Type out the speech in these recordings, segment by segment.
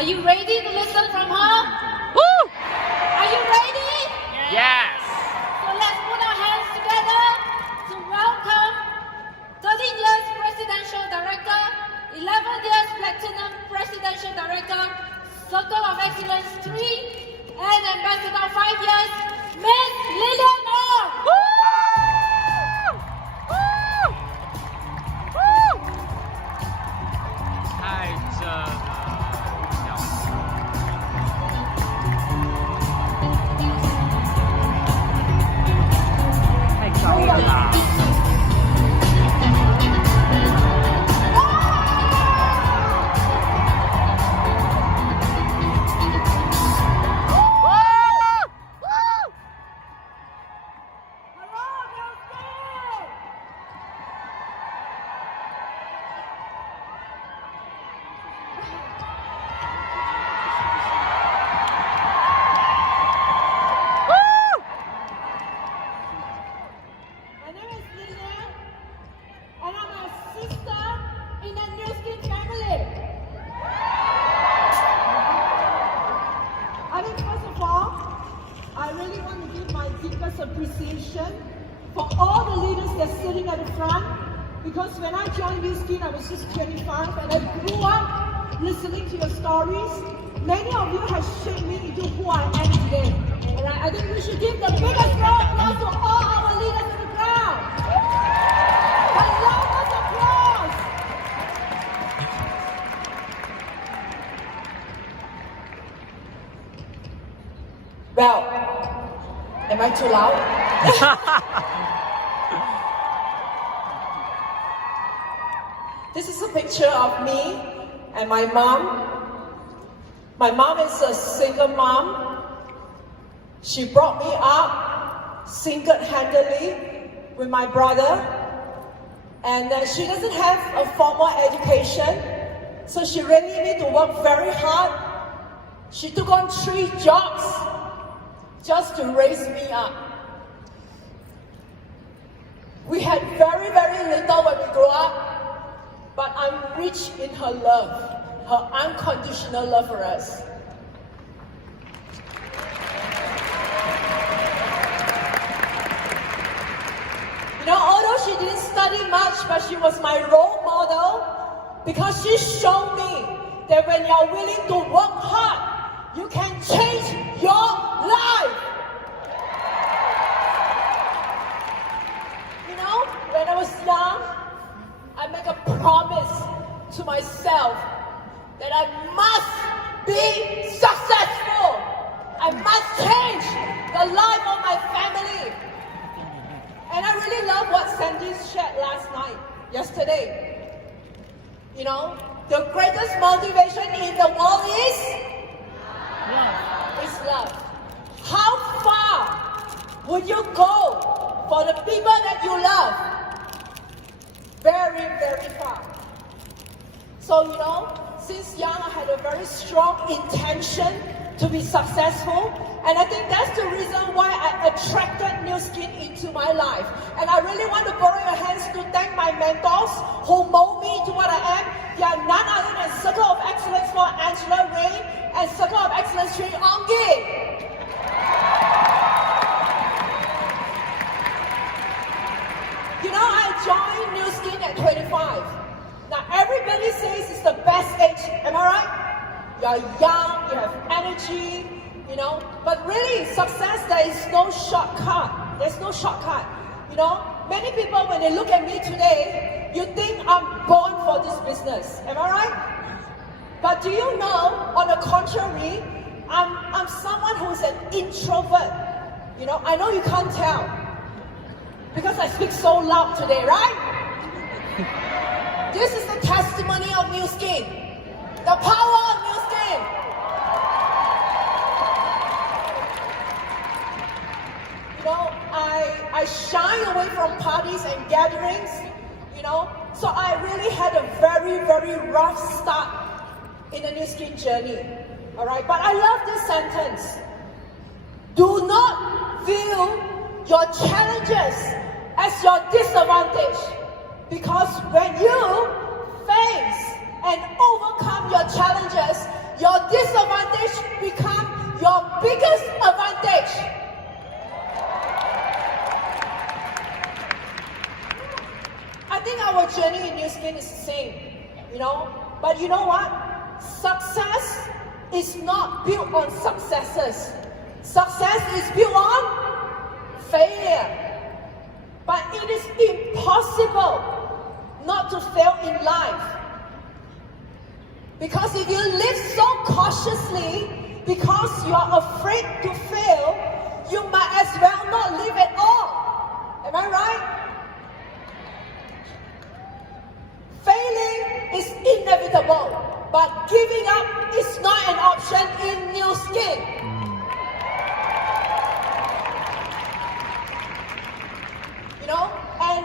Are you ready to listen from her? Woo! Are you ready? Yes. So let's put our hands together to welcome 13 years Presidential Director, 11 years Platinum Presidential Director, Circle of Excellence 3, and Ambassador 5 years, Miss Lillian Ong. Woo! Woo! Woo! 太正了，太高了啦！My name is Lillian, and I'm a sister in the New Skin family. I mean, first of all, I really want to give my deepest appreciation for all the leaders that's sitting at the front, because when I joined New Skin, I was just 25, and I grew up listening to your stories. Many of you have shaped me into who I am today. Alright, I think we should give the biggest round of applause to all our leaders in the crowd. The loudest applause. Well, am I too loud? This is a picture of me and my mom. My mom is a single mom. She brought me up single-handedly with my brother. And she doesn't have a formal education, so she really needs to work very hard. She took on 3 jobs just to raise me up. We had very, very little when we grew up, but I'm rich in her love, her unconditional love for us. You know, although she didn't study much, but she was my role model because she showed me that when you're willing to work hard, you can change your life. You know, when I was young, I made a promise to myself that I must be successful. I must change the life of my family. And I really love what Sandy shared yesterday. You know, the greatest motivation in the world is love. How far would you go for the people that you love? Very, very far. So, you know, since young, I had a very strong intention to be successful. And I think that's the reason why I attracted New Skin into my life. And I really want to borrow your hands to thank my mentors who mold me to what I am. They are none other than Circle of Excellence for Angela Ray and Circle of Excellence 3 Ongi. You know, I joined New Skin at 25. Now, everybody says it's the best age. Am I right? You're young, you have energy, you know. But really, success, there is no shortcut. There's no shortcut. You know, many people, when they look at me today, you think I'm born for this business. Am I right? But do you know, on the contrary, I'm someone who's an introvert. You know, I know you can't tell because I speak so loud today, right? This is the testimony of New Skin. The power of New Skin. You know, I shy away from parties and gatherings, you know, so I really had a very, very rough start in the New Skin journey. All right, but I love this sentence. Do not view your challenges as your disadvantage, because when you face and overcome your challenges, your disadvantage become your biggest advantage. I think our journey in New Skin is the same, But you know what? Success is not built on successes. Success is built on failure. But it is impossible not to fail in life. Because if you live so cautiously because you are afraid to fail, you might as well not live at all. Am I right? Failing is inevitable, but giving up is not an option in New Skin. And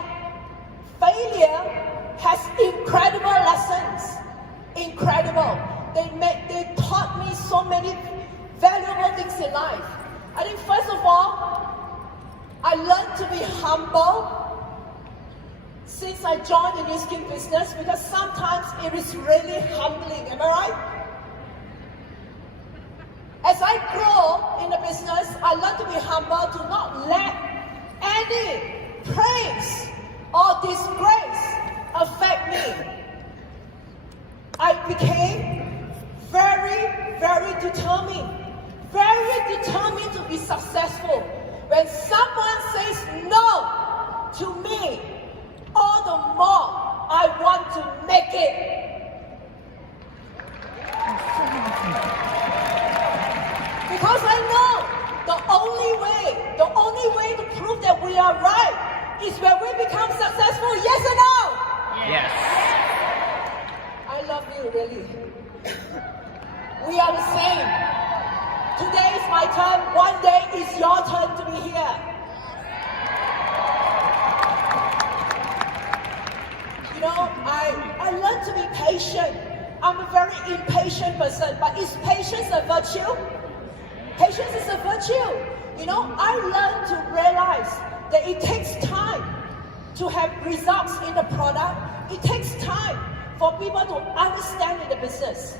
failure has incredible lessons. Incredible. They taught me so many valuable things in life. I think first of all, I learned to be humble since I joined the New Skin business, because sometimes it is really humbling. Am I right? As I grow in the business, I learned to be humble, to not let any praise or disgrace affect me. I became very, very determined to be successful. When someone says no to me, all the more I want to make it. Because I know the only way to prove that we are right is when we become successful. Yes or no? Yes. I love you, really. We are the same. Today is my turn. One day is your turn to be here. I learned to be patient. I'm a very impatient person, but is patience a virtue? Patience is a virtue. I learned to realize that it takes time to have results in the product. It takes time for people to understand in the business.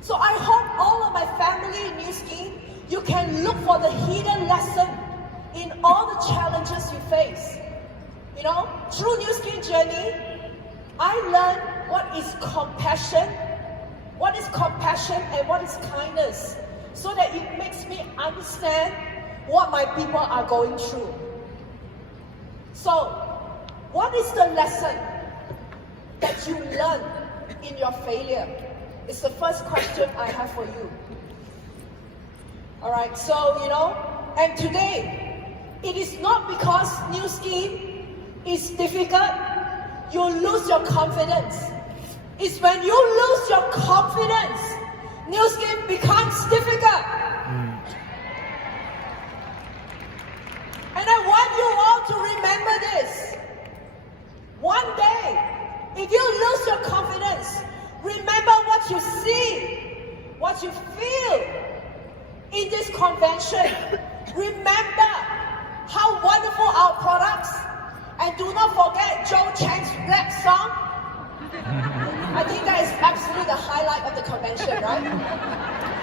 So I hope all of my family in New Skin, you can look for the hidden lesson in all the challenges you face. Through New Skin journey, I learned what is compassion and what is kindness, so that it makes me understand what my people are going through. So, what is the lesson that you learn in your failure? It's the first question I have for you. Alright, so, and today, it is not because New Skin is difficult, you lose your confidence. It's when you lose your confidence, New Skin becomes difficult. And I want you all to remember this. One day, if you lose your confidence, remember what you see, what you feel in this convention. Remember how wonderful our products, and do not forget Joe Chang's rap song. I think that is absolutely the highlight of the convention, right?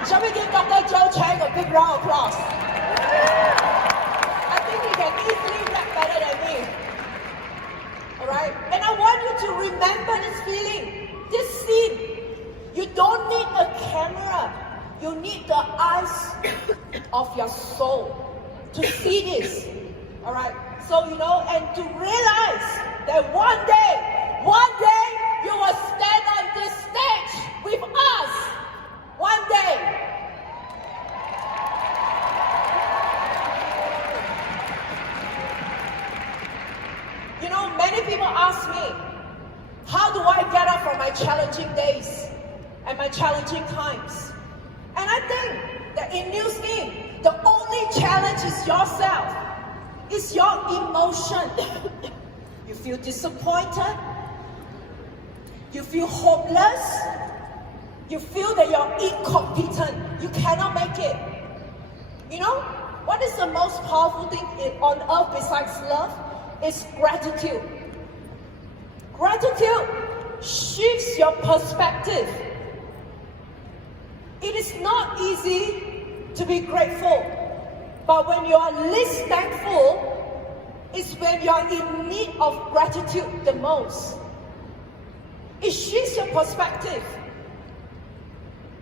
Shall we give Dr. Joe Chang a big round of applause? I think he can easily rap better than me. Alright? And I want you to remember this feeling, this scene. You don't need a camera. You need the eyes of your soul to see this. Alright? So, and to realize that one day, you will stand on this stage with us. One day. Many people ask me, how do I get up from my challenging days and my challenging times? And I think that in New Skin, the only challenge is yourself. It's your emotion. You feel disappointed. You feel hopeless. You feel that you're incompetent. You cannot make it. What is the most powerful thing on earth besides love? It's gratitude. Gratitude shifts your perspective. It's not easy to be grateful, but when you are least thankful, it's when you are in need of gratitude the most. It shifts your perspective.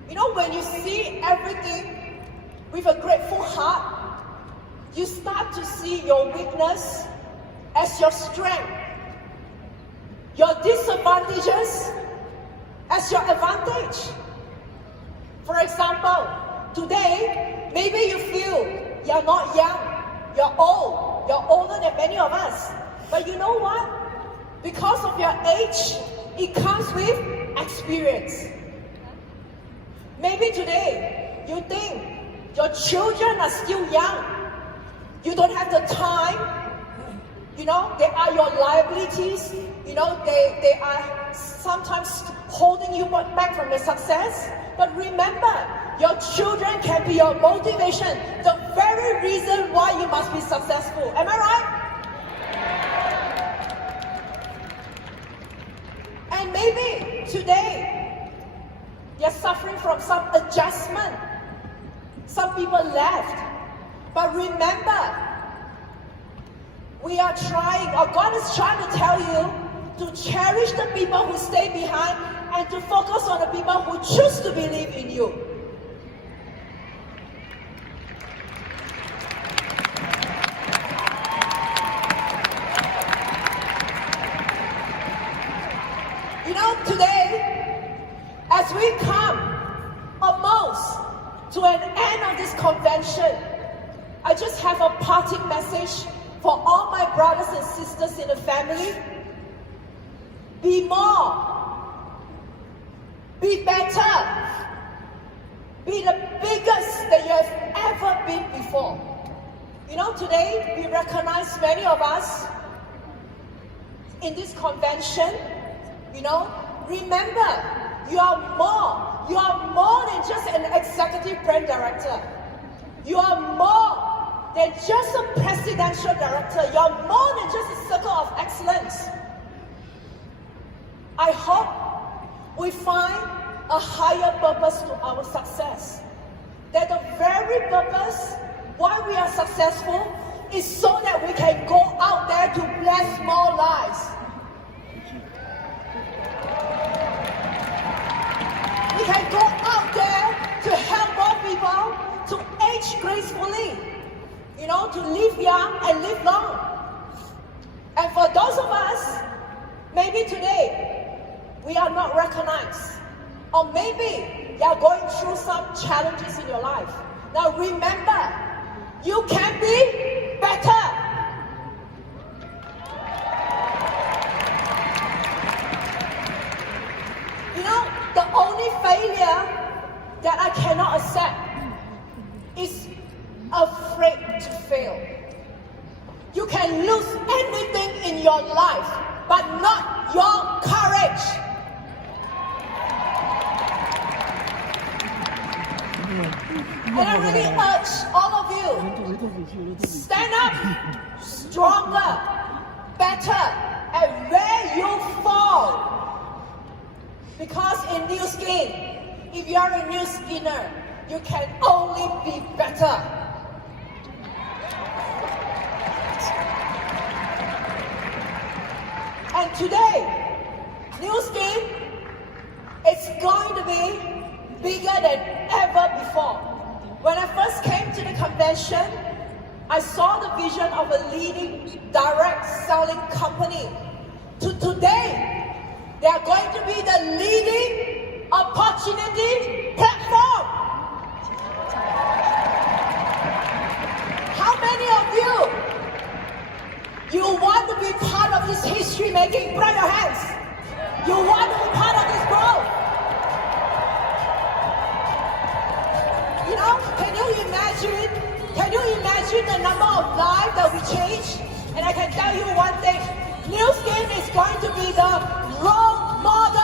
You know, when you see everything with a grateful heart, you start to see your weakness as your strength, your disadvantages as your advantage. For example, today, maybe you feel you're not young, you're old, you're older than many of us. But you know what? Because of your age, it comes with experience. Maybe today, you think your children are still young. You don't have the time. You know, they are your liabilities. You know, they are sometimes holding you back from your success. But remember, your children can be your motivation, the very reason why you must be successful. Am I right? And maybe today, you're suffering from some adjustment. Some people left. But remember, we are trying, or God is trying to tell you to cherish the people who stay behind and to focus on the people who choose to believe in you. You know, today, as we come almost to an end of this convention, I just have a parting message for all my brothers and sisters in the family. Be more. Be better. Be the biggest that you have ever been before. You know, today we recognize many of us in this convention. You know, remember, you are more. You are more than just an executive brand director. You are more than just a presidential director. You are more than just a circle of excellence. I hope we find a higher purpose to our success. That the very purpose why we are successful is so that we can go out there to bless more lives. We can go out there to help more people to age gracefully, you know, to live young and live long. And for those of us, maybe today, we are not recognized. Or maybe you are going through some challenges in your life. Now remember, you can be better. You know, the only failure that I cannot accept is afraid to fail. You can lose anything in your life, but not your courage. And I really urge all of you, stand up stronger, better, and where you fall. Because in New Skin, if you are a new skinner, you can only be better. And today, New Skin is going to be bigger than ever before. When I first came to the convention, I saw the vision of a leading direct selling company. To today, they are going to be the leading opportunity platform. How many of you want to be part of this history making? Put your hands. You want to be part of this growth. You know, can you imagine the number of lives that we change? And I can tell you one thing, New Skin is going to be the role model